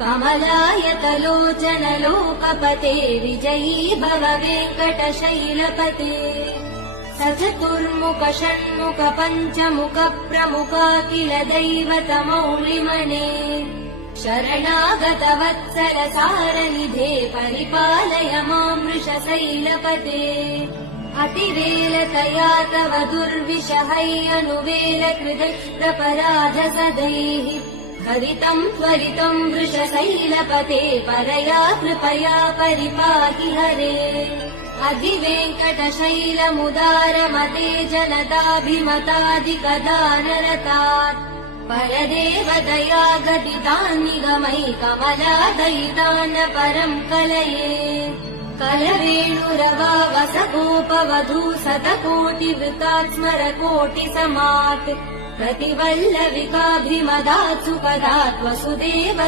कमलायतलोचन लोकपते विजयी भव वेङ्कटशैलपते स चतुर्मुख षण्मुख पञ्चमुख प्रमुखाखिल दैवतमौलिमने शरणागत वत्सल सारनिधे परिपालय मां वृषशैलपते अतिवेलतया तव दुर्विषहैरनुवेल कृतप्रपराध सदैः हरितं त्वरितं वृषशैलपते परया कृपया परिपाहि हरे अधिवेङ्कटशैलमुदारमते जनताभिमतादिकदानरतात् परदेवदया गदितान् निगमै कमलादयितान् परं कलये कलवेणुरवावसगोपवधू शतकोटिवृतात् स्मरकोटिसमात् प्रतिवल्लविकाभिमदात् सुपदात् वसुदेव